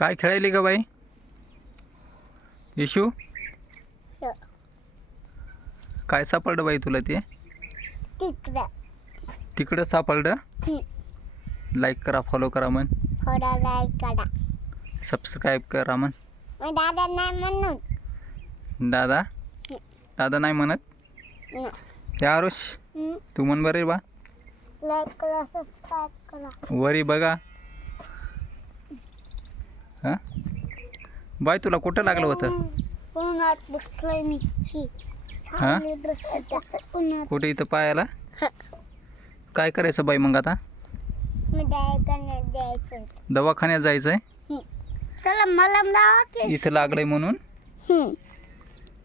काय खेळायली का बाई? येशू? काय सापडलं बाई तुला ते? तिकडं. सापडलं? हं. लाईक करा फॉलो करा म्हण. थोडा लाईक करा. सबस्क्राईब करा मग दादा नाही म्हणून दादा? हं. दादा नाही म्हणत. हे आरुष हं. तू म्हण बरे बा. लाईक करा सबस्क्राईब करा. वरी बघा. हा? बाई तुला कुठं लागलं होतं? उन्हात बसलोय मी. ही? चांगली बसलोय उन्हात. कुठे इथं पायाला? काय करायचं बाई मग आता? द्यायचं होतं. दवाखान्यात जायचंय? हं. चला मला लावा की. इथं लागलंय म्हणून? हं.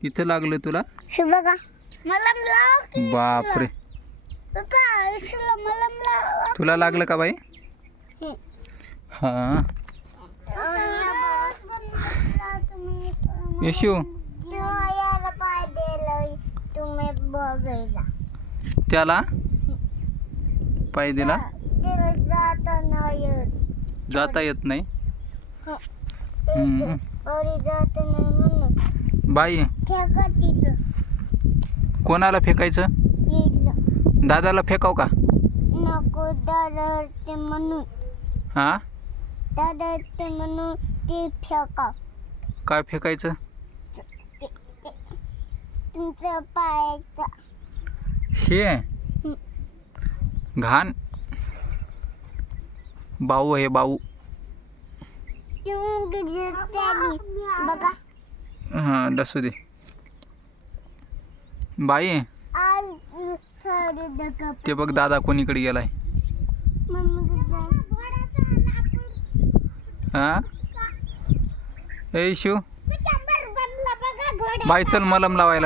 इथं लागलं तुला? हे बघा मला लावा की बापरे. पप्पा इसला मला लावा. तुला लागलं का बाई? हं. हा. येशू. याला तुम्ही बघायला त्याला? पाय दिला? जाता नाही येत जाता येत नाही. नाही बाई. कोणाला फेकायचं? दादाला फेकाव का? नको दादा ते म्हणून हा? दादा ते म्हणून ते फेकाव. काय फेकायचं? तुमचं पायाचा. हे? घाण? बाऊ आहे बाऊ. तुम्ही बघा. हा डसू दे. बाई ते बघ दादा कोणीकडे गेलाय. मम्मी हा? ए शिव. बाई चल मलम लावायला.